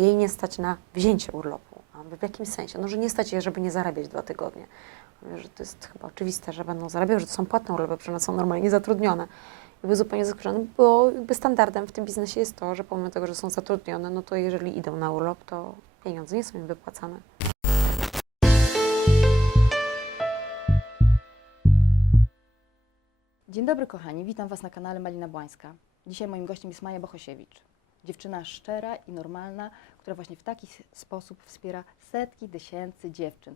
jej nie stać na wzięcie urlopu. W jakim sensie? No, że nie stać jej, żeby nie zarabiać dwa tygodnie. Mówię, że to jest chyba oczywiste, że będą zarabiały, że to są płatne urlopy, że one są normalnie zatrudnione. I był zupełnie zaskoczony, bo jakby standardem w tym biznesie jest to, że pomimo tego, że są zatrudnione, no to jeżeli idą na urlop, to pieniądze nie są im wypłacane. Dzień dobry kochani, witam Was na kanale Malina Błańska. Dzisiaj moim gościem jest Maja Bohosiewicz. Dziewczyna szczera i normalna, która właśnie w taki sposób wspiera setki tysięcy dziewczyn.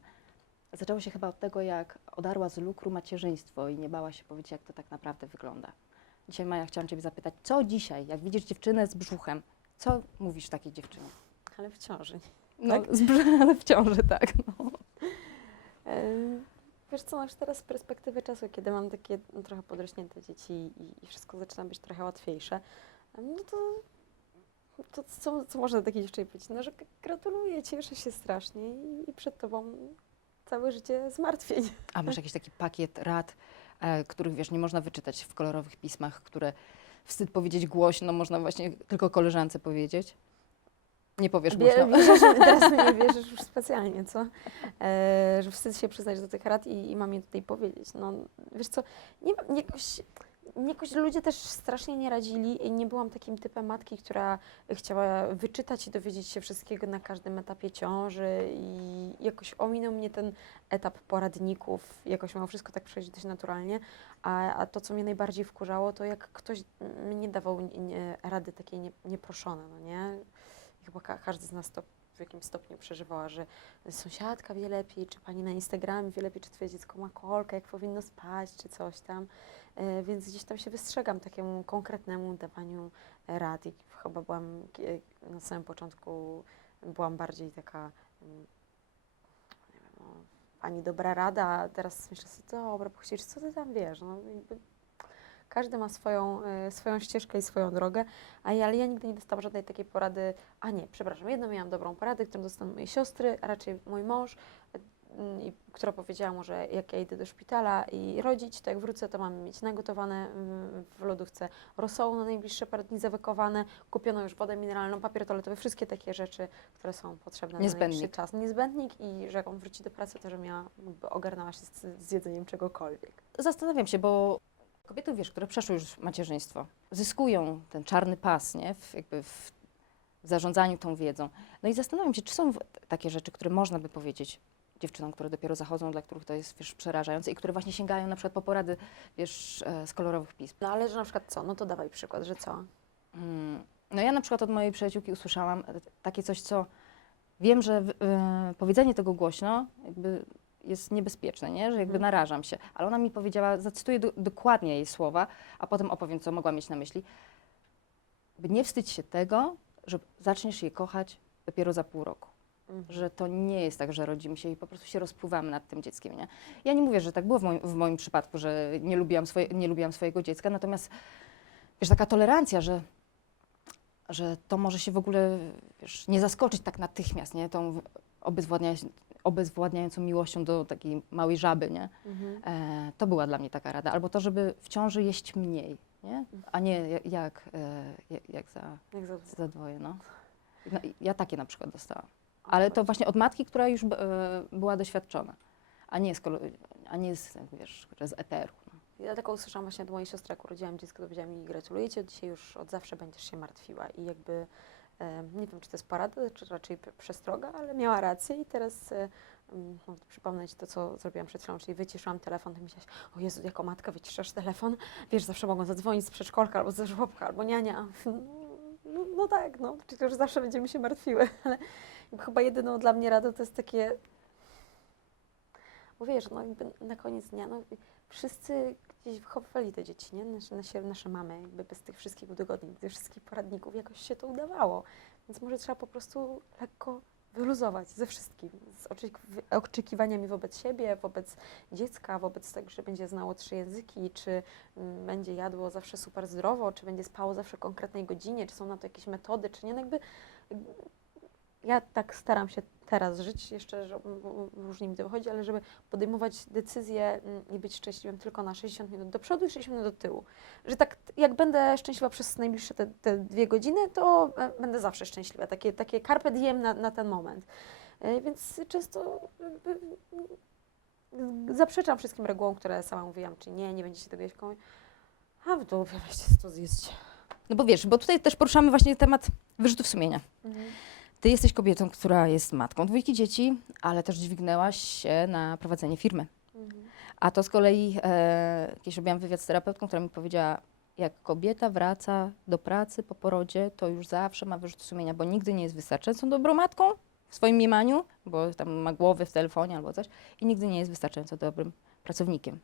Zaczęło się chyba od tego, jak odarła z lukru macierzyństwo i nie bała się powiedzieć, jak to tak naprawdę wygląda. Dzisiaj Maja chciałam Ciebie zapytać, co dzisiaj, jak widzisz dziewczynę z brzuchem, co mówisz takiej dziewczynie? Ale w ciąży. No, Tak? z brzuchem, ale w ciąży, tak. No. Em, Wiesz co, już teraz z perspektywy czasu, kiedy mam takie no, trochę podrośnięte dzieci i, i wszystko zaczyna być trochę łatwiejsze, no to, to co, co można takiej dziewczynie powiedzieć? No, że gratuluję, cieszę się strasznie i, i przed tobą całe życie zmartwień. A masz jakiś taki pakiet rad, e, których wiesz, nie można wyczytać w kolorowych pismach, które wstyd powiedzieć głośno, można właśnie tylko koleżance powiedzieć? Nie powiesz Wie, głośno. wierzysz, teraz mnie wierzysz już specjalnie, co? E, że wstyd się przyznać do tych rad i, i mam je tutaj powiedzieć. No, wiesz co, nie, nie, jakoś, jakoś ludzie też strasznie nie radzili nie byłam takim typem matki, która chciała wyczytać i dowiedzieć się wszystkiego na każdym etapie ciąży i jakoś ominął mnie ten etap poradników, jakoś miało wszystko tak przejść dość naturalnie, a, a to, co mnie najbardziej wkurzało, to jak ktoś mnie dawał nie, nie, rady takiej nie, nieproszone, no nie? Chyba ka- każdy z nas to w jakimś stopniu przeżywała, że sąsiadka wie lepiej, czy pani na Instagramie wie lepiej, czy twoje dziecko ma kolkę, jak powinno spać, czy coś tam. E, Więc gdzieś tam się wystrzegam takiemu konkretnemu dawaniu e, rad. I chyba byłam kie- na samym początku byłam bardziej taka mm, nie wiem, no, pani dobra rada, a teraz myślę sobie, dobra, pochcieć, co ty tam wiesz? No, jakby każdy ma swoją, e, swoją ścieżkę i swoją drogę, a ja, ale ja nigdy nie dostałam żadnej takiej porady, a nie, przepraszam, jedną miałam dobrą poradę, którą dostał mojej siostry, a raczej mój mąż, e, mm, i, która powiedziała mu, że jak ja idę do szpitala i rodzić, to jak wrócę, to mamy mieć nagotowane mm, w lodówce rosołu na najbliższe parę dni zawykowane, kupiono już wodę mineralną, papier toaletowy, wszystkie takie rzeczy, które są potrzebne na Niezbędnik. najbliższy czas. Niezbędnik i że jak on wróci do pracy, to że miała, ogarnęła się z, z jedzeniem czegokolwiek. Zastanawiam się, bo kobiety, wiesz, które przeszły już macierzyństwo, zyskują ten czarny pas, nie? W, jakby w zarządzaniu tą wiedzą. No i zastanawiam się, czy są takie rzeczy, które można by powiedzieć dziewczynom, które dopiero zachodzą, dla których to jest, wiesz, przerażające i które właśnie sięgają na przykład po porady, wiesz, e, z kolorowych pism. No ale że na przykład co? No to dawaj przykład, że co? Mm, No ja na przykład od mojej przyjaciółki usłyszałam e, takie coś, co wiem, że e, powiedzenie tego głośno jakby jest niebezpieczne, nie? że jakby Mhm. narażam się. Ale ona mi powiedziała, zacytuję do, dokładnie jej słowa, a potem opowiem, co mogła mieć na myśli. By nie wstydź się tego, że zaczniesz je kochać dopiero za pół roku. Mhm. Że to nie jest tak, że rodzimy się i po prostu się rozpływamy nad tym dzieckiem. Nie? Ja nie mówię, że tak było w moim, w moim przypadku, że nie lubiłam, swoje, nie lubiłam swojego dziecka, natomiast wiesz, taka tolerancja, że, że to może się w ogóle wiesz, nie zaskoczyć tak natychmiast, nie? tą obezwładniającą, obezwładniającą miłością do takiej małej żaby, nie? Mhm. E, to była dla mnie taka rada. Albo to, żeby w ciąży jeść mniej, nie? a nie jak, jak, e, jak, jak za, Jak za, za dwoje. No. No, i ja takie na przykład dostałam. Ale to właśnie od matki, która już e, była doświadczona, a nie z, kolo- a nie z, wiesz, z eteru. No. Ja taką usłyszałam właśnie od mojej siostry, jak urodziłam dziecko, to powiedziała mi gratuluję Ci, od dzisiaj już od zawsze będziesz się martwiła i jakby nie wiem, czy to jest porada, czy raczej przestroga, ale miała rację i teraz no, przypomnę Ci to, co zrobiłam przed chwilą, czyli wyciszyłam telefon, Ty myślałaś, o Jezu, jako matka wyciszasz telefon, wiesz, zawsze mogą zadzwonić z przedszkolka albo ze żłobka, albo niania. No, no tak, no, przecież zawsze będziemy się martwiły, ale chyba jedyną dla mnie radą to jest takie, bo wiesz, no jakby na koniec dnia, no wszyscy gdzieś wychowywali te dzieci, nie? Nasze, nasze, nasze mamy, jakby bez tych wszystkich udogodnień, tych wszystkich poradników jakoś się to udawało. Więc może trzeba po prostu lekko wyluzować ze wszystkim, z oczek- oczekiwaniami wobec siebie, wobec dziecka, wobec tego, że będzie znało trzy języki, czy mm, będzie jadło zawsze super zdrowo, czy będzie spało zawsze o konkretnej godzinie, czy są na to jakieś metody, czy nie. No jakby ja tak staram się teraz żyć, jeszcze że, różnie mi to wychodzi, ale żeby podejmować decyzje mm, i być szczęśliwym tylko na 60 minut do przodu i 60 minut do tyłu. Że tak jak będę szczęśliwa przez najbliższe te, te dwie godziny, to e, będę zawsze szczęśliwa. Takie, takie carpe diem na, na ten moment. E, Więc często mm, zaprzeczam wszystkim regułom, które sama mówiłam, czy nie, nie będziecie tego jeść komuś. A w dół, weźcie to zjeść. No bo wiesz, bo tutaj też poruszamy właśnie temat wyrzutów sumienia. Ty jesteś kobietą, która jest matką dwójki dzieci, ale też dźwignęłaś się na prowadzenie firmy. Mhm. A to z kolei e, kiedyś robiłam wywiad z terapeutką, która mi powiedziała, jak kobieta wraca do pracy po porodzie, to już zawsze ma wyrzut sumienia, bo nigdy nie jest wystarczającą dobrą matką w swoim mniemaniu, bo tam ma głowy w telefonie albo coś, i nigdy nie jest wystarczająco dobrym pracownikiem.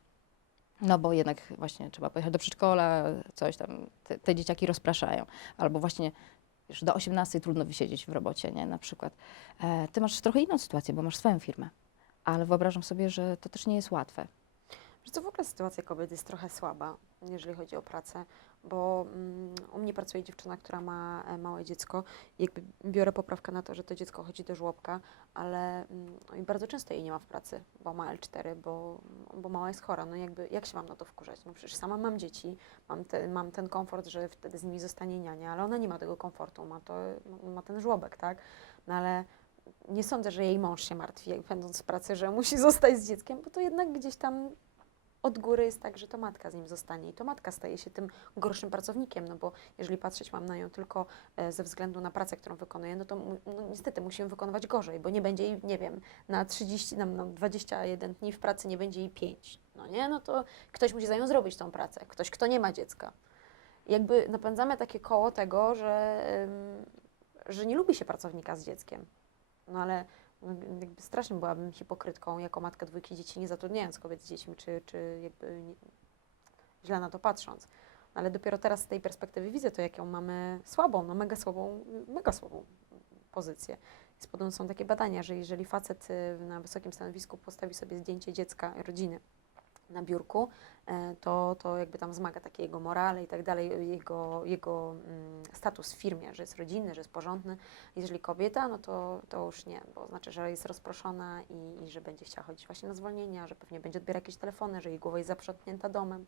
No bo jednak właśnie trzeba pojechać do przedszkola, coś tam, te, te dzieciaki rozpraszają. Albo właśnie wiesz, do 18 trudno wysiedzieć w robocie, nie, na przykład. E, ty masz trochę inną sytuację, bo masz swoją firmę. Ale wyobrażam sobie, że to też nie jest łatwe. Wiesz co, w ogóle sytuacja kobiet jest trochę słaba, jeżeli chodzi o pracę, bo mm, u mnie pracuje dziewczyna, która ma e, małe dziecko. Jakby biorę poprawkę na to, że to dziecko chodzi do żłobka, ale mm, bardzo często jej nie ma w pracy, bo ma L4, bo, bo mała jest chora. No jakby, jak się mam na to wkurzać? No przecież sama mam dzieci, mam, te, mam ten komfort, że wtedy z nimi zostanie niania, ale ona nie ma tego komfortu, ma, to, ma ten żłobek, tak? No ale nie sądzę, że jej mąż się martwi, będąc w pracy, że musi zostać z dzieckiem, bo to jednak gdzieś tam od góry jest tak, że to matka z nim zostanie i to matka staje się tym gorszym pracownikiem, no bo jeżeli patrzeć mam na nią tylko e, ze względu na pracę, którą wykonuje, no to no, niestety musimy wykonywać gorzej, bo nie będzie jej, nie wiem, na 30, na, na 21 dni w pracy nie będzie jej 5, no nie, no to ktoś musi za nią zrobić tą pracę, ktoś, kto nie ma dziecka. Jakby napędzamy takie koło tego, że, że nie lubi się pracownika z dzieckiem, no ale jakby strasznie byłabym hipokrytką jako matka dwójki dzieci, nie zatrudniając kobiet z dziećmi, czy, czy jakby nie, źle na to patrząc. No, ale dopiero teraz z tej perspektywy widzę to, jaką mamy słabą, no mega słabą, mega słabą pozycję. Jest podobno są takie badania, że jeżeli facet y, na wysokim stanowisku postawi sobie zdjęcie dziecka, rodziny na biurku, e, to, to jakby tam wzmaga takie jego morale i tak dalej, jego, jego mm, status w firmie, że jest rodzinny, że jest porządny. Jeżeli kobieta, no to, to już nie, bo znaczy, że jest rozproszona i, i że będzie chciała chodzić właśnie na zwolnienia, że pewnie będzie odbierać jakieś telefony, że jej głowa jest zaprzątnięta domem.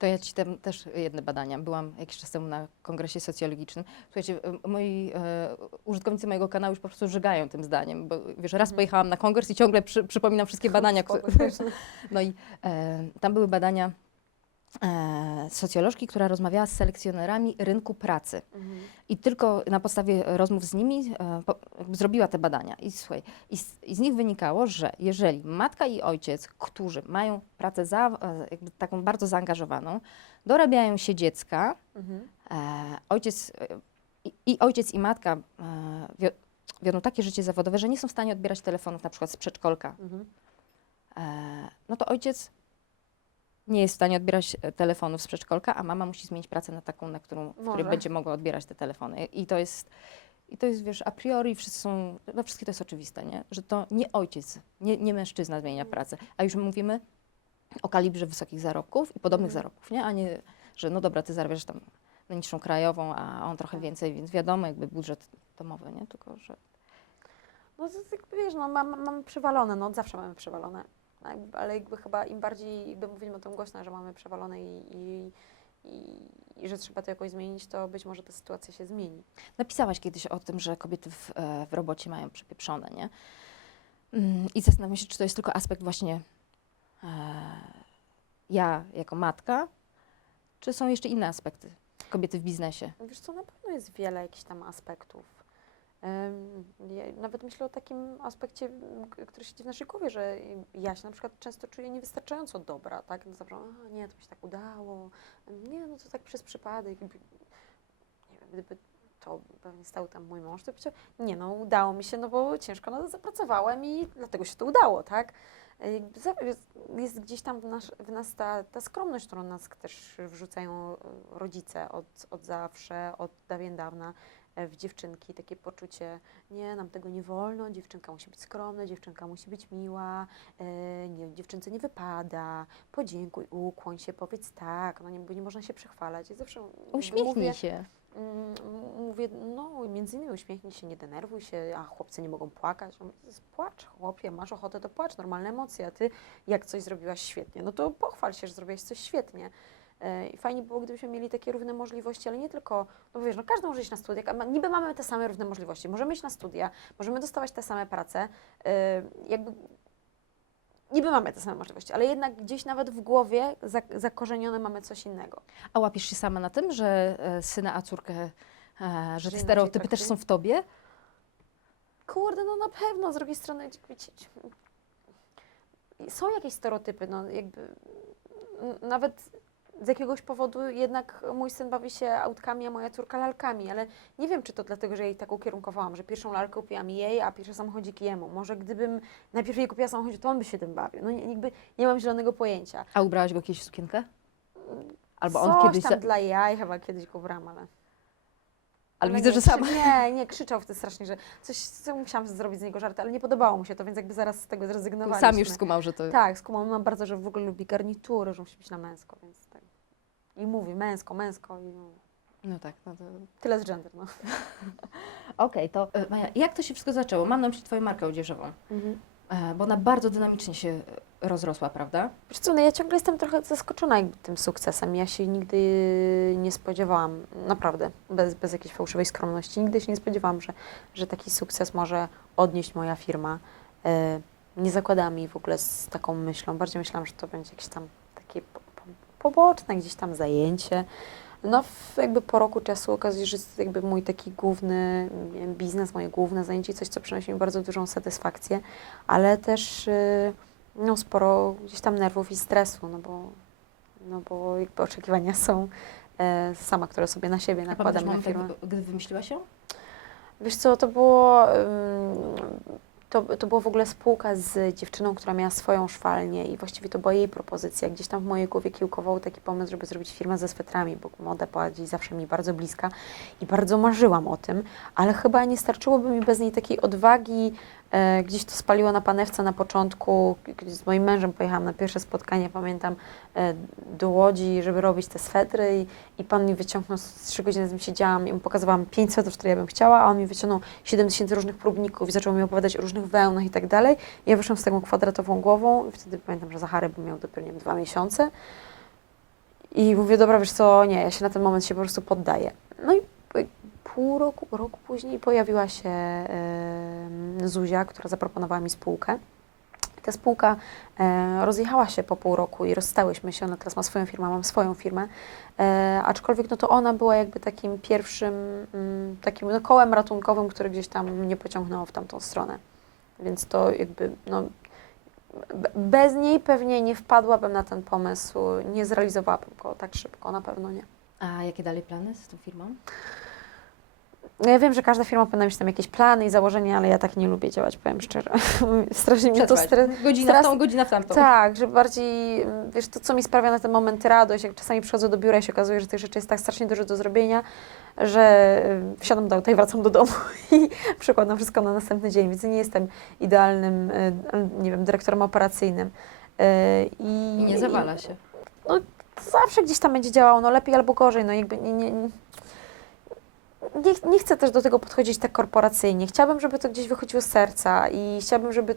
To ja ci tam też jedne badania. Byłam jakiś czas temu na kongresie socjologicznym. Słuchajcie, moi e, użytkownicy mojego kanału już po prostu żygają tym zdaniem, bo wiesz, raz Mhm. pojechałam na kongres i ciągle przy, przypominam wszystkie badania. Które-. No i e, tam były badania socjolożki, która rozmawiała z selekcjonerami rynku pracy. Mhm. I tylko na podstawie rozmów z nimi e, po, zrobiła te badania. I słuchaj, i z, i z nich wynikało, że jeżeli matka i ojciec, którzy mają pracę za, e, jakby taką bardzo zaangażowaną, dorabiają się dziecka, Mhm. e, ojciec, e, i, i ojciec i matka e, wio, wiodą takie życie zawodowe, że nie są w stanie odbierać telefonów na przykład z przedszkolka, Mhm. e, no to ojciec nie jest w stanie odbierać e, telefonów z przedszkolka, a mama musi zmienić pracę na taką, na którą, w której Może. będzie mogła odbierać te telefony. I to jest, i to jest wiesz, a priori wszyscy są, dla wszystkich to jest oczywiste, nie? że to nie ojciec, nie, nie mężczyzna zmienia Mhm. pracę, a już mówimy o kalibrze wysokich zarobków i podobnych Mhm. zarobków, nie? a nie, że no dobra, ty zarabiasz tam na niższą krajową, a on trochę Tak. więcej, więc wiadomo, jakby budżet domowy, nie? Tylko, że No to jakby wiesz, no mam, mamy przewalone, no zawsze mamy przewalone. Jakby- Ale jakby chyba im bardziej jakby mówimy o tym głośno, że mamy przewalone i, i, i, i że trzeba to jakoś zmienić, to być może ta sytuacja się zmieni. Napisałaś kiedyś o tym, że kobiety w, e, w robocie mają przepieprzone, nie? Mm, I zastanawiam się, czy to jest tylko aspekt właśnie e, ja jako matka, czy są jeszcze inne aspekty kobiety w biznesie? Wiesz co, na pewno jest wiele jakichś tam aspektów. Ja nawet myślę o takim aspekcie, który siedzi w naszej głowie, że ja się na przykład często czuję niewystarczająco dobra, tak? No zawsze, a nie, to mi się tak udało, nie, no to tak przez przypadek. Nie wiem, gdyby to pewnie stał tam mój mąż, to by powiedział, nie no, udało mi się, no bo ciężko na to zapracowałem i dlatego się to udało, tak? E, Jest, gdzieś tam w, nasz, w nas ta, ta skromność, którą nas też wrzucają e, rodzice od, od zawsze, od dawien dawna w dziewczynki, takie poczucie, nie, nam tego nie wolno, dziewczynka musi być skromna, dziewczynka musi być miła, e, nie, dziewczynce nie wypada, podziękuj, ukłoń się, powiedz tak, no nie, bo nie można się przechwalać. I zawsze Uśmiechnij mówię, się. mówię, no między innymi uśmiechnij się, nie denerwuj się, a chłopcy nie mogą płakać. Płacz, chłopie, masz ochotę, to płacz, normalne emocje, a ty jak coś zrobiłaś świetnie, no to pochwal się, że zrobiłaś coś świetnie. I fajnie było, gdybyśmy mieli takie równe możliwości, ale nie tylko, no bo wiesz, no każdy może iść na studia, a niby mamy te same równe możliwości, możemy iść na studia, możemy dostawać te same prace, e, jakby niby mamy te same możliwości, ale jednak gdzieś nawet w głowie zak- zakorzenione mamy coś innego. A łapiesz się sama na tym, że e, syna, a córkę, e, że te stereotypy też są w tobie? Kurde, no na pewno, z drugiej strony są jakieś stereotypy, no jakby nawet z jakiegoś powodu jednak mój syn bawi się autkami, a moja córka lalkami, ale nie wiem, czy to dlatego, że jej tak ukierunkowałam, że pierwszą lalkę kupiłam jej, a pierwszy samochodzik jemu. Może gdybym najpierw jej kupiła samochodzik, to on by się tym bawił. No jakby nie mam zielonego pojęcia. A ubrałaś go kiedyś w sukienkę? Albo Coś on kiedyś... tam dla jaj chyba kiedyś go ubrałam, ale... Ale Ale widzę, nie, że krzy- Nie, nie, krzyczał wtedy strasznie, że coś, co musiałam zrobić z niego żart, ale nie podobało mu się to, więc jakby zaraz z tego zrezygnowaliśmy. Sam już skumał, że to... Tak, skumał. Ma bardzo, że w ogóle lubi garnitury, że musi być na męsko, więc. I mówi męsko, męsko i no, No tak, no to... tyle z gender, no. Okej, to e, Maja, jak to się wszystko zaczęło? Mam na myśli Twoją markę odzieżową, e, bo ona bardzo dynamicznie się e, rozrosła, prawda? Wiesz co, no ja ciągle jestem trochę zaskoczona jakby tym sukcesem. Ja się nigdy nie spodziewałam, naprawdę, bez, bez jakiejś fałszywej skromności, nigdy się nie spodziewałam, że, że taki sukces może odnieść moja firma. E, nie zakładałam jej w ogóle z taką myślą. Bardziej myślałam, że to będzie jakieś tam po, poboczne gdzieś tam zajęcie. No jakby po roku czasu okazuje się, że jest jakby mój taki główny biznes, moje główne zajęcie, coś, co przynosi mi bardzo dużą satysfakcję, ale też y, no, sporo gdzieś tam nerwów i stresu, no bo, no bo jakby oczekiwania są e, sama, które sobie na siebie nakładam na firmę. jak, gdy wymyśliłaś ją? Wiesz co, to było, ym, to, to było w ogóle spółka z dziewczyną, która miała swoją szwalnię i właściwie to była jej propozycja. Gdzieś tam w mojej głowie kiełkował taki pomysł, żeby zrobić firmę ze swetrami, bo moda była gdzieś zawsze mi bardzo bliska i bardzo marzyłam o tym, ale chyba nie starczyłoby mi bez niej takiej odwagi. E, gdzieś to spaliło na panewce na początku, gdzie z moim mężem pojechałam na pierwsze spotkanie, pamiętam, e, do Łodzi, żeby robić te swetry i, i pan mi wyciągnął, trzy godziny z nim siedziałam i mu pokazywałam pięć swetrów, które ja bym chciała, a on mi wyciągnął 7 tysięcy różnych próbników i zaczął mi opowiadać o różnych wełnach i tak dalej. Ja wyszłam z taką kwadratową głową i wtedy pamiętam, że Zachary by miał dopiero, nie wiem, dwa miesiące. I mówię, dobra, wiesz co, nie, ja się na ten moment się po prostu poddaję. No i pół roku, roku później pojawiła się Zuzia, która zaproponowała mi spółkę. Ta spółka e, rozjechała się po pół roku i rozstałyśmy się. Ona teraz ma swoją firmę, mam swoją firmę. E, aczkolwiek no to ona była jakby takim pierwszym, mm, takim no, kołem ratunkowym, który gdzieś tam mnie pociągnęło w tamtą stronę. Więc to jakby, no, be- bez niej pewnie nie wpadłabym na ten pomysł, nie zrealizowałabym go tak szybko, na pewno nie. A jakie dalej plany z tą firmą? No ja wiem, że każda firma powinna mieć tam jakieś plany i założenia, ale ja tak nie lubię działać, powiem szczerze. Strasznie mnie to stres... Godzina stres- w tą, godzina w tamtą. Tak, że bardziej, wiesz, to co mi sprawia na ten moment radość, jak czasami przychodzę do biura i się okazuje, że tych rzeczy jest tak strasznie dużo do zrobienia, że y, wsiadam do auta i wracam do domu i przekładam wszystko na następny dzień, więc nie jestem idealnym, y, nie wiem, dyrektorem operacyjnym. Y, I, I nie zawala się. zawsze gdzieś tam będzie działało, no lepiej albo gorzej, no jakby nie, nie, nie, nie, chcę też do tego podchodzić tak korporacyjnie. Chciałabym, żeby to gdzieś wychodziło z serca i chciałabym, żeby,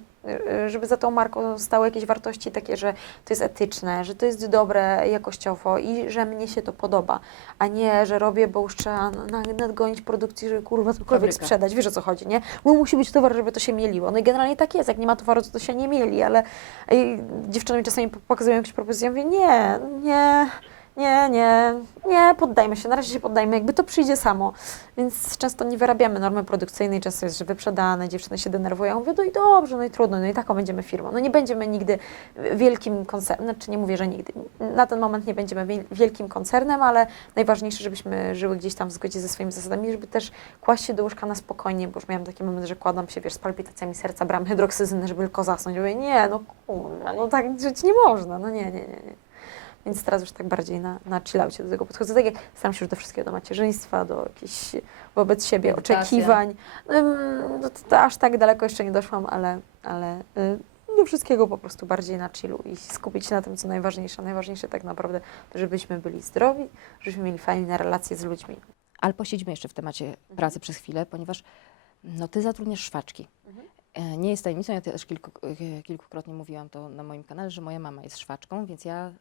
y, żeby za tą marką stały jakieś wartości takie, że to jest etyczne, że to jest dobre jakościowo i że mnie się to podoba, a nie, że robię, bo już trzeba na- nadgonić produkcji, żeby kurwa cokolwiek sprzedać. Wiesz o co chodzi, nie? Bo musi być towar, żeby to się mieliło. No i generalnie tak jest, jak nie ma towaru, to to się nie mieli, ale i dziewczyny mi czasami pokazują jakieś propozycje, ja mówię, nie, nie, nie, nie, nie, poddajmy się, na razie się poddajmy, jakby to przyjdzie samo. Więc często nie wyrabiamy normy produkcyjnej, często jest, że wyprzedane, dziewczyny się denerwują, mówię, no i dobrze, no i trudno, no i taką będziemy firmą. No nie będziemy nigdy wielkim koncernem, znaczy nie mówię, że nigdy, na ten moment nie będziemy wiel- wielkim koncernem, ale najważniejsze, żebyśmy żyły gdzieś tam w zgodzie ze swoimi zasadami, żeby też kłaść się do łóżka na spokojnie, bo już miałam taki moment, że kładam się, wiesz, z palpitacjami serca, brałam hydroksyzynę, żeby tylko zasnąć. Mówię, nie, no kurwa, no tak żyć nie można, no nie, nie, nie, nie. Więc teraz już tak bardziej na, na chillaucie do tego podchodzę. Tak jak staram się już do wszystkiego, do macierzyństwa, do jakichś wobec siebie oczekiwań. Ym, no to, to aż tak daleko jeszcze nie doszłam, ale, ale y, do wszystkiego po prostu bardziej na chillu i skupić się na tym, co najważniejsze. Najważniejsze tak naprawdę to, żebyśmy byli zdrowi, żebyśmy mieli fajne relacje z ludźmi. Ale posiedźmy jeszcze w temacie pracy przez chwilę, ponieważ no, ty zatrudniasz szwaczki. Mhm. E, Nie jest tajemnicą, ja też kilku, e, kilkukrotnie mówiłam to na moim kanale, że moja mama jest szwaczką, więc ja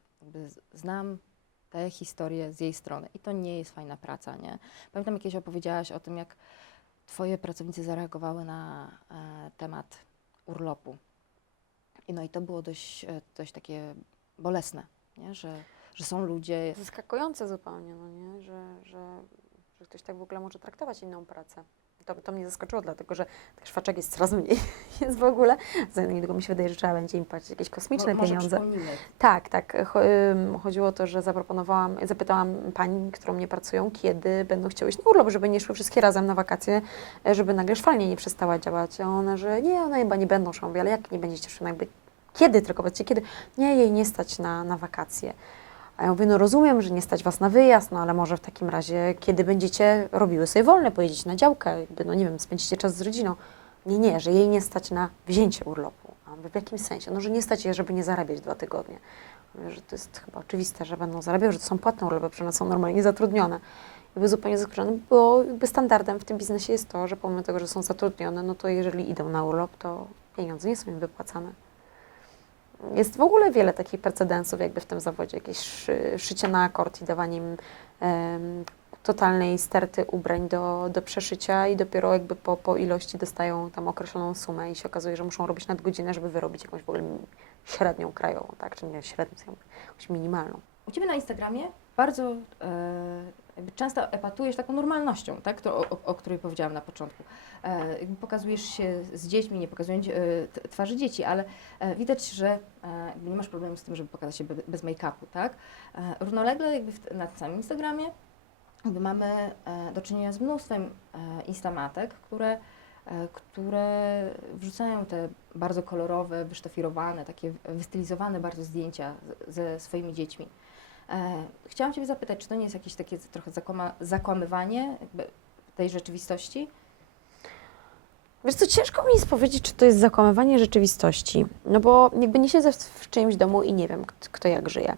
znam tę historię z jej strony i to nie jest fajna praca, nie? Pamiętam, jakieś opowiedziałaś o tym, jak twoje pracownicy zareagowały na e, temat urlopu. I no i to było dość, e, dość takie bolesne, nie? Że, że są ludzie, Zaskakujące zupełnie, no nie? Że, że, że ktoś tak w ogóle może traktować inną pracę. To, to mnie zaskoczyło, dlatego że tych szwaczek jest coraz mniej. Jest w ogóle. Za niedługo mi się wydaje, że trzeba będzie im płacić jakieś kosmiczne może pieniądze. Tak, tak. Chodziło o to, że zaproponowałam, zapytałam pani, którą mnie pracują, kiedy będą chciały iść na urlop, żeby nie szły wszystkie razem na wakacje, e, żeby nagle szwalnia nie przestała działać. A ona, że nie, one chyba nie będą szły. Ale jak nie będziecie szły? No jakby kiedy tylko, powiedzcie, kiedy? Nie, jej nie stać na, na wakacje. A ja mówię, no rozumiem, że nie stać Was na wyjazd, no ale może w takim razie, kiedy będziecie robiły sobie wolne, pojedziecie na działkę, jakby, no nie wiem, spędzicie czas z rodziną. Nie, nie, że jej nie stać na wzięcie urlopu. A mówię, w jakim sensie? No, że nie stać jej, żeby nie zarabiać dwa tygodnie. Mówię, że to jest chyba oczywiste, że będą zarabiały, że to są płatne urlopy, przecież one są normalnie zatrudnione. I był zupełnie zaskoczony, bo jakby standardem w tym biznesie jest to, że pomimo tego, że są zatrudnione, no to jeżeli idą na urlop, to pieniądze nie są im wypłacane. Jest w ogóle wiele takich precedensów jakby w tym zawodzie, jakieś szy, szycie na akord i dawanie im totalnej sterty ubrań do, do przeszycia i dopiero jakby po, po ilości dostają tam określoną sumę i się okazuje, że muszą robić nadgodzinę, żeby wyrobić jakąś w ogóle średnią krajową, tak, czy nie średnią, jakąś minimalną. U Ciebie na Instagramie bardzo e, często epatujesz taką normalnością, tak? To, o, o której powiedziałam na początku. E, pokazujesz się z dziećmi, nie pokazując e, twarzy dzieci, ale e, widać, że e, nie masz problemu z tym, żeby pokazać się be, bez make-upu, tak? E, równolegle jakby w, na samym Instagramie jakby mamy e, do czynienia z mnóstwem e, instamatek, które, e, które wrzucają te bardzo kolorowe, wysztafirowane, takie wystylizowane bardzo zdjęcia ze swoimi dziećmi. E, chciałam Ciebie zapytać, czy to nie jest jakieś takie trochę zakłamywanie tej rzeczywistości? Wiesz co, ciężko mi jest powiedzieć, czy to jest zakłamywanie rzeczywistości, no bo jakby nie siedzę w, czyimś domu i nie wiem, kto, jak żyje.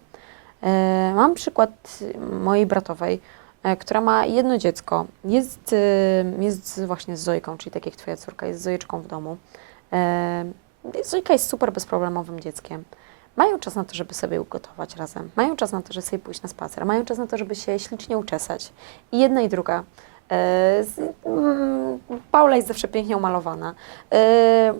E, mam przykład mojej bratowej, e, która ma jedno dziecko, jest, jest właśnie z Zojką, czyli tak jak Twoja córka, jest z Zojeczką w domu. Zojka jest super bezproblemowym dzieckiem. Mają czas na to, żeby sobie ugotować razem, mają czas na to, żeby sobie pójść na spacer, mają czas na to, żeby się ślicznie uczesać. I jedna i druga. E, mm, Paula jest zawsze pięknie umalowana. E,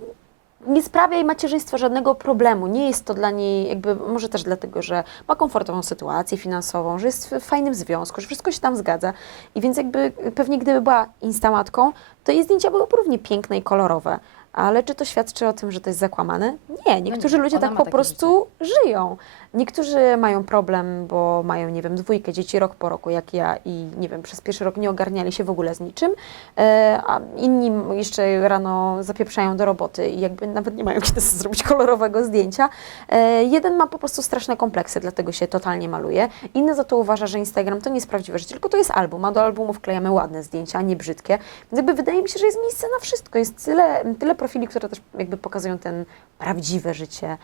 nie sprawia jej macierzyństwo żadnego problemu. Nie jest to dla niej, jakby, może też dlatego, że ma komfortową sytuację finansową, że jest w fajnym związku, że wszystko się tam zgadza. I więc jakby pewnie gdyby była instamatką, to jej zdjęcia byłyby równie piękne i kolorowe. Ale czy to świadczy o tym, że to jest zakłamane? Nie. Niektórzy nie, ludzie tak po prostu żyją. Niektórzy mają problem, bo mają, nie wiem, dwójkę dzieci rok po roku, jak ja, i nie wiem, przez pierwszy rok nie ogarniali się w ogóle z niczym, e, a inni jeszcze rano zapieprzają do roboty i jakby nawet nie mają kiedy zrobić kolorowego zdjęcia. E, jeden ma po prostu straszne kompleksy, dlatego się totalnie maluje. Inny za to uważa, że Instagram to nie jest prawdziwe życie, tylko to jest album, a do albumu wklejamy ładne zdjęcia, a nie brzydkie. Więc jakby wydaje mi się, że jest miejsce na wszystko. Jest tyle, tyle profili, które też jakby pokazują ten prawdziwe życie.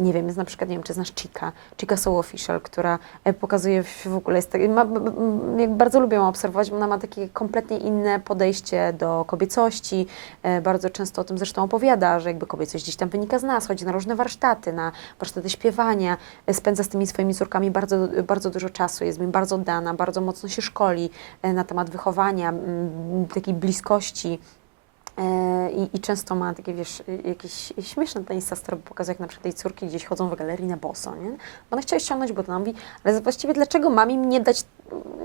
Nie wiem, jest na przykład, nie wiem, czy znasz Chica, Chica Soul Official, która pokazuje w ogóle, jest, tak- ma, bardzo lubię ją obserwować, bo ona ma takie kompletnie inne podejście do kobiecości. E, bardzo często o tym zresztą opowiada, że jakby kobiecość gdzieś tam wynika z nas, chodzi na różne warsztaty, na warsztaty śpiewania, e, spędza z tymi swoimi córkami bardzo, bardzo dużo czasu, jest im bardzo oddana, bardzo mocno się szkoli e, na temat wychowania, takiej bliskości. E, I, I często ma takie, wiesz, jakieś śmieszne te Instastory, bo pokazuje, jak na przykład tej córki gdzieś chodzą w galerii na boso, nie? Bo ona chciała ściągnąć buty, ona mówi, ale właściwie dlaczego mam im nie dać,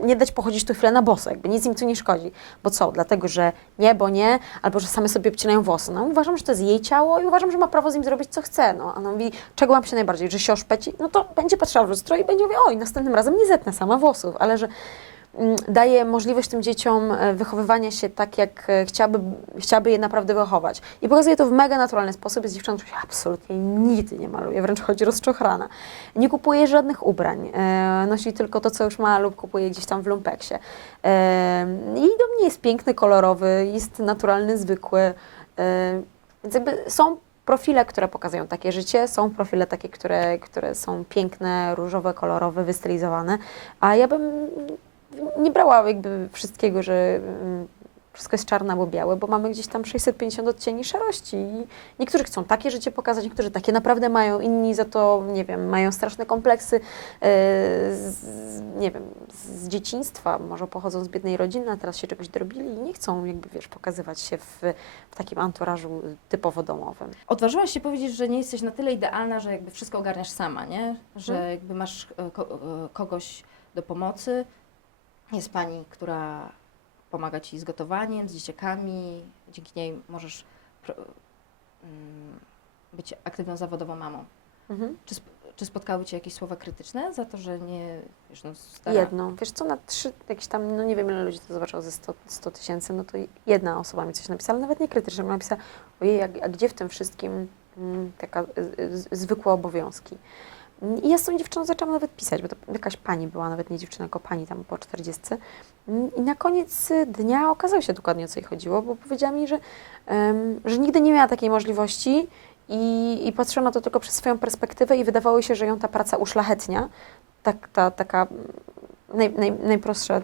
nie dać pochodzić tu chwilę na boso, jakby nic im tu nie szkodzi. Bo co, dlatego, że nie, bo nie, albo że same sobie obcinają włosy. No uważam, że to jest jej ciało i uważam, że ma prawo z nim zrobić, co chce. No. A ona mówi, czego mam się najbardziej, że się oszpeci? No to będzie patrzyła w lustro i będzie mówiła, oj, następnym razem nie zetnę sama włosów, ale że daje możliwość tym dzieciom e, wychowywania się tak, jak e, chciałaby, chciałaby je naprawdę wychować. I pokazuje to w mega naturalny sposób. Jest dziewczyną, która się absolutnie nigdy nie maluje, wręcz chodzi rozczochrana. Nie kupuje żadnych ubrań, e, nosi tylko to, co już ma lub kupuje gdzieś tam w lumpeksie. I do mnie jest piękny, kolorowy, jest naturalny, zwykły. Więc jakby są profile, które pokazują takie życie, są profile takie, które, które są piękne, różowe, kolorowe, wystylizowane, a ja bym nie brała jakby wszystkiego, że mm, wszystko jest czarne albo białe, bo mamy gdzieś tam 650 odcieni szarości i niektórzy chcą takie życie pokazać, niektórzy takie naprawdę mają, inni za to, nie wiem, mają straszne kompleksy, e, z, nie wiem, z dzieciństwa, może pochodzą z biednej rodziny, a teraz się czegoś dorobili i nie chcą jakby, wiesz, pokazywać się w, w takim anturażu typowo domowym. Odważyłaś się powiedzieć, że nie jesteś na tyle idealna, że jakby wszystko ogarniasz sama, nie? Że Mhm. jakby masz e, e, kogoś do pomocy. Jest pani, która pomaga ci z gotowaniem, z dzieciakami. Dzięki niej możesz pro- mm, być aktywną zawodową mamą. Mhm. Czy, sp- czy spotkały cię jakieś słowa krytyczne za to, że nie, wiesz, no stara... Jedną. Wiesz co, na trzy, jakieś tam, no nie wiem ile ludzi to zobaczyło ze 100 100 tysięcy, no to jedna osoba mi coś napisała, nawet nie krytycznie, ale napisała, ojej, a, a gdzie w tym wszystkim mm, taka y, y, zwykłe obowiązki. I ja z tą dziewczyną zaczęłam nawet pisać, bo to jakaś pani była, nawet nie dziewczyna, tylko pani tam po 40. Mm, I na koniec dnia okazało się dokładnie o co jej chodziło, bo powiedziała mi, że, em, że nigdy nie miała takiej możliwości i, i patrzyła na to tylko przez swoją perspektywę i wydawało się, że ją ta praca uszlachetnia. Tak, ta, taka naj, naj, najprostsza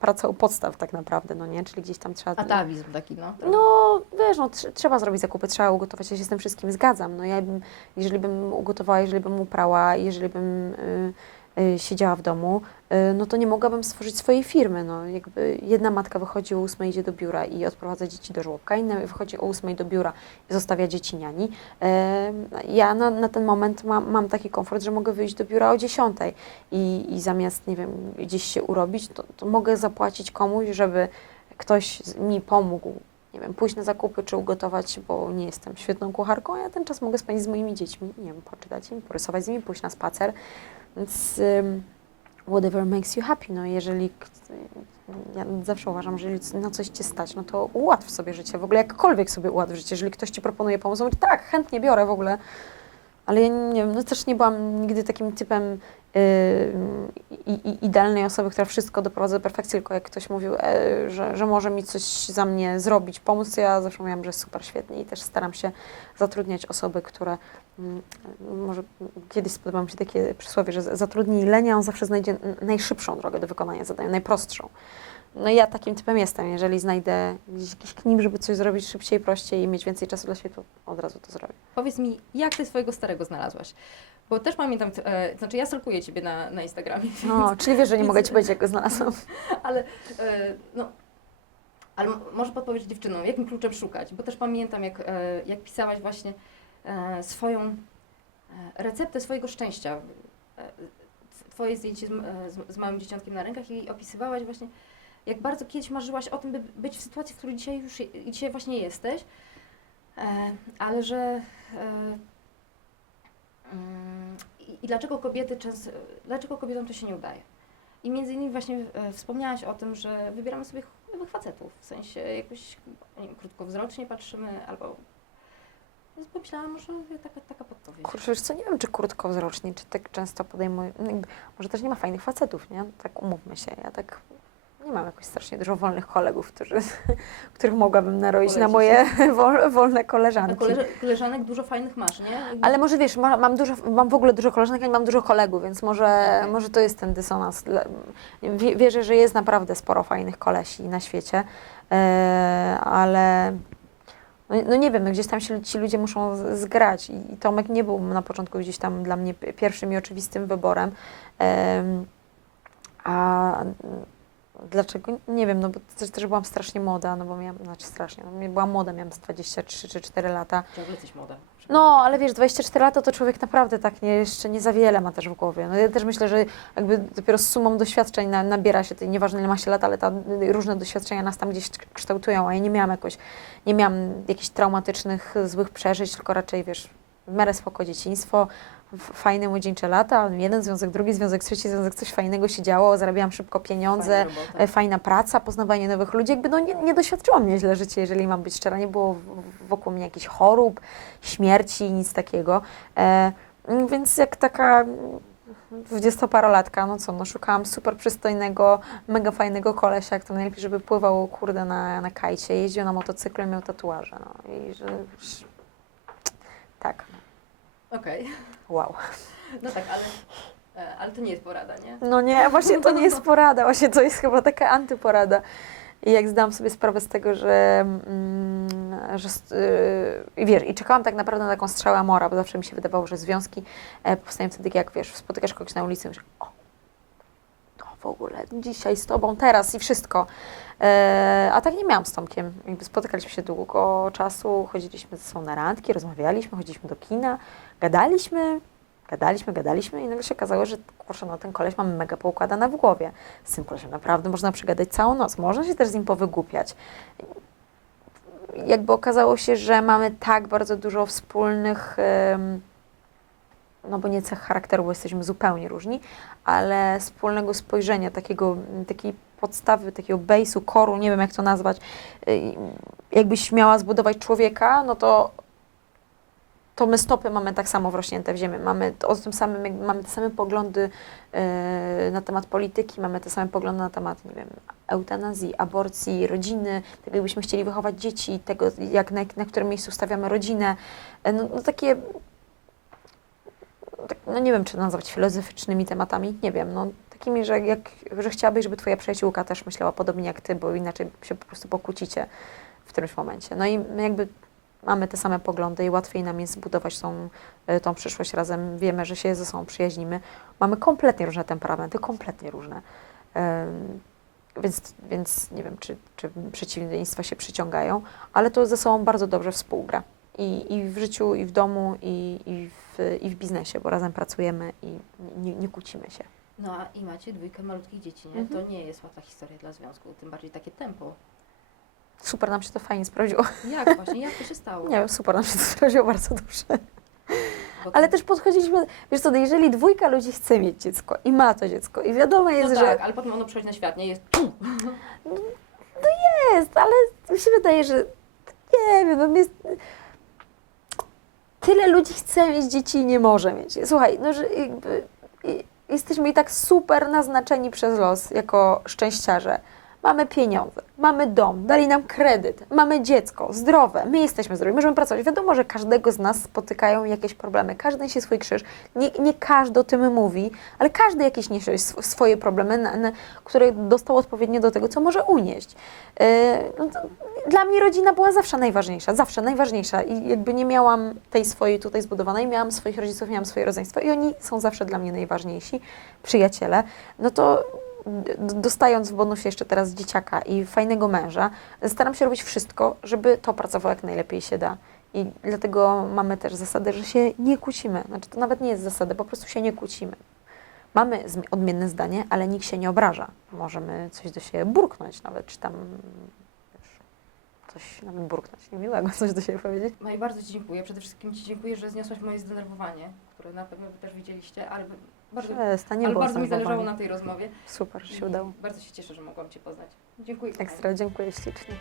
praca u podstaw tak naprawdę, no nie? Czyli gdzieś tam trzeba... Atawizm taki, no. No, wiesz, no, tr- trzeba zrobić zakupy, trzeba ugotować, ja się z tym wszystkim zgadzam. No ja bym, jeżeli bym ugotowała, jeżeli bym uprała, jeżeli bym y, siedziała w domu, y, no to nie mogłabym stworzyć swojej firmy. No, jakby jedna matka wychodzi o ósmej, idzie do biura i odprowadza dzieci do żłobka, inna wychodzi o ósmej do biura i zostawia dzieci niani. Em, Ja na, na ten moment mam, mam taki komfort, że mogę wyjść do biura o dziesiątej i, i zamiast, nie wiem, gdzieś się urobić, to, to mogę zapłacić komuś, żeby ktoś mi pomógł, nie wiem, pójść na zakupy czy ugotować, bo nie jestem świetną kucharką, a ja ten czas mogę spędzić z moimi dziećmi, nie wiem, poczytać im, porysować z nimi, pójść na spacer, więc whatever makes you happy, no jeżeli, ja zawsze uważam, że jeżeli na coś Cię stać, no to ułatw sobie życie, w ogóle jakkolwiek sobie ułatw życie, jeżeli ktoś Ci proponuje pomoc, mówię, tak, chętnie biorę w ogóle, ale ja nie wiem, no też nie byłam nigdy takim typem yy, idealnej osoby, która wszystko doprowadza do perfekcji, tylko jak ktoś mówił, e, że, że może mi coś za mnie zrobić, pomóc, ja zawsze mówiłam, że super świetnie i też staram się zatrudniać osoby, które mm, może kiedyś spodobało mi się takie przysłowie, że z- zatrudnij lenia, on zawsze znajdzie najszybszą drogę do wykonania zadania, najprostszą. No ja takim typem jestem. Jeżeli znajdę gdzieś jakiś knim, żeby coś zrobić szybciej, prościej i mieć więcej czasu dla siebie, to od razu to zrobię. Powiedz mi, jak ty swojego starego znalazłaś? Bo też pamiętam, e, znaczy ja stalkuję ciebie na, na Instagramie, No, czyli wiesz, że nie więc- mogę ci powiedzieć, jak go znalazłam. ale e, no, ale może podpowiedz dziewczynom, jakim kluczem szukać? Bo też pamiętam, jak, e, jak pisałaś właśnie e, swoją e, receptę swojego szczęścia. E, Twoje zdjęcie z, e, z, z małym dzieciątkiem na rękach i opisywałaś właśnie, jak bardzo kiedyś marzyłaś o tym, by być w sytuacji, w której dzisiaj już dzisiaj właśnie jesteś, e, ale że e, mm, i, dlaczego kobiety często, dlaczego kobietom to się nie udaje? I między innymi właśnie e, wspomniałaś o tym, że wybieramy sobie chujowych facetów, w sensie jakoś nie wiem, krótkowzrocznie patrzymy, albo więc pomyślałam, może taka, taka podpowiedź. Kurczę, wiesz co, nie wiem, czy krótkowzroczni, czy tak często podejmują, no może też nie ma fajnych facetów, nie? Tak umówmy się, ja tak mam jakoś strasznie dużo wolnych kolegów, którzy, których mogłabym naroić na moje wol, wolne koleżanki. koleże, koleżanek dużo fajnych masz, nie? Jakby- Ale może wiesz, ma, mam, dużo, mam w ogóle dużo koleżanek, a nie mam dużo kolegów, więc może, Okej. może to jest ten dysonans. Wierzę, że jest naprawdę sporo fajnych kolesi na świecie, e, ale no, no nie wiem, gdzieś tam się ci ludzie muszą zgrać i, Tomek nie był na początku gdzieś tam dla mnie pi- pierwszym i oczywistym wyborem. Em, a dlaczego? Nie wiem, no bo też, też byłam strasznie młoda, no bo miałam, znaczy strasznie, no, byłam młoda, miałam z 23 czy 4 lata. Ciągle jesteś młoda. No, ale wiesz, 24 lata to człowiek naprawdę tak nie, jeszcze nie za wiele ma też w głowie. No ja też myślę, że jakby dopiero z sumą doświadczeń na, nabiera się tej, nieważne ile ma się lat, ale ta, różne doświadczenia nas tam gdzieś kształtują, a ja nie miałam jakoś, nie miałam jakichś traumatycznych, złych przeżyć, tylko raczej, wiesz, w miarę spoko dzieciństwo, fajne młodzieńcze lata, jeden związek, drugi związek, trzeci związek, coś fajnego się działo, zarabiałam szybko pieniądze, Fajna e, fajna praca, poznawanie nowych ludzi. Jakby no nie, nie doświadczyłam nieźle życia, jeżeli mam być szczera. Nie było wokół mnie jakichś chorób, śmierci, nic takiego. E, więc jak taka dwudziestoparolatka, no co, no szukałam super przystojnego, mega fajnego kolesia, który najlepiej, żeby pływał, kurde, na, na kajcie, jeździł na motocyklu i miał tatuaże, no. I że... Tak, Okej. wow. No tak, ale E, Ale to nie jest porada, nie? No nie, właśnie to nie jest porada, właśnie to jest chyba taka antyporada. I jak zdałam sobie sprawę z tego, że, mm, że st- yy, i wiesz, i czekałam tak naprawdę na taką strzałę Amora, bo zawsze mi się wydawało, że związki e, powstają wtedy, jak wiesz, spotykasz kogoś na ulicy i mówisz, o, to w ogóle dzisiaj z tobą, teraz i wszystko. E, a tak nie miałam z Tomkiem. Jakby spotykaliśmy się długo czasu, chodziliśmy ze sobą na randki, rozmawialiśmy, chodziliśmy do kina, gadaliśmy, gadaliśmy, gadaliśmy i nagle się okazało, że kurczę, no ten koleś mam mega poukładane w głowie. Z tym kolesiem naprawdę można przegadać całą noc, można się też z nim powygłupiać. Jakby okazało się, że mamy tak bardzo dużo wspólnych, no bo nie cech charakteru, bo jesteśmy zupełnie różni, ale wspólnego spojrzenia, takiego, takiej podstawy, takiego base'u, koru, nie wiem jak to nazwać, y, jakbyś miała zbudować człowieka, no to to my stopy mamy tak samo wrośnięte w ziemię. Mamy o tym samym, mamy te same poglądy e, na temat polityki, mamy te same poglądy na temat, nie wiem, eutanazji, aborcji, rodziny, tego jakbyśmy chcieli wychować dzieci, tego jak na, na którym miejscu stawiamy rodzinę. E, no, no takie, tak, no nie wiem, czy nazwać filozoficznymi tematami, nie wiem, no takimi, że, jak, że chciałabyś, żeby twoja przyjaciółka też myślała podobnie jak ty, bo inaczej się po prostu pokłócicie w którymś momencie. No i my jakby mamy te same poglądy i łatwiej nam jest zbudować tą, y, tą przyszłość razem. Wiemy, że się ze sobą przyjaźnimy. Mamy kompletnie różne temperamenty, kompletnie różne. Więc, więc nie wiem, czy, czy przeciwieństwa się przyciągają, ale to ze sobą bardzo dobrze współgra. I, i w życiu, i w domu, i, i, w, i w biznesie, bo razem pracujemy i nie, nie kłócimy się. No a i macie dwójkę malutkich dzieci, nie? Mhm. To nie jest łatwa historia dla związku, tym bardziej takie tempo. Super nam się to fajnie sprawdziło. Jak właśnie, jak to się stało? Nie wiem, super nam się to sprawdziło bardzo dobrze. Ale też podchodziliśmy, wiesz co, no jeżeli dwójka ludzi chce mieć dziecko i ma to dziecko i wiadomo jest, no że tak, ale potem ono przychodzi na świat, nie jest... jest, ale mi się wydaje, że nie wiem, no jest... Tyle ludzi chce mieć dzieci i nie może mieć. Słuchaj, no że jakby jesteśmy i tak super naznaczeni przez los jako szczęściarze. Mamy pieniądze, mamy dom, dali nam kredyt, mamy dziecko, zdrowe, my jesteśmy zdrowi, możemy pracować. Wiadomo, że każdego z nas spotykają jakieś problemy, każdy niesie swój krzyż. Nie, nie każdy o tym mówi, ale każdy jakieś niesie sw- swoje problemy, na, na, które dostał odpowiednio do tego, co może unieść. Yy, no dla mnie rodzina była zawsze najważniejsza, zawsze najważniejsza i jakby nie miałam tej swojej tutaj zbudowanej, miałam swoich rodziców, miałam swoje rodzeństwo i oni są zawsze dla mnie najważniejsi, przyjaciele, no to dostając w bonusie jeszcze teraz dzieciaka i fajnego męża, staram się robić wszystko, żeby to pracowało jak najlepiej się da. I dlatego mamy też zasadę, że się nie kłócimy. Znaczy to nawet nie jest zasada, po prostu się nie kłócimy. Mamy odmienne zdanie, ale nikt się nie obraża. Możemy coś do siebie burknąć nawet, czy tam coś nawet burknąć, niemiłego coś do siebie powiedzieć. Maj, bardzo Ci dziękuję. Przede wszystkim Ci dziękuję, że zniosłaś moje zdenerwowanie, które na pewno Wy też widzieliście, ale bardzo, nie ale było bardzo mi zależało na tej rozmowie. Super, że się udało. Bardzo się cieszę, że mogłam Cię poznać. Dziękuję. Ekstra, dziękuję ślicznie.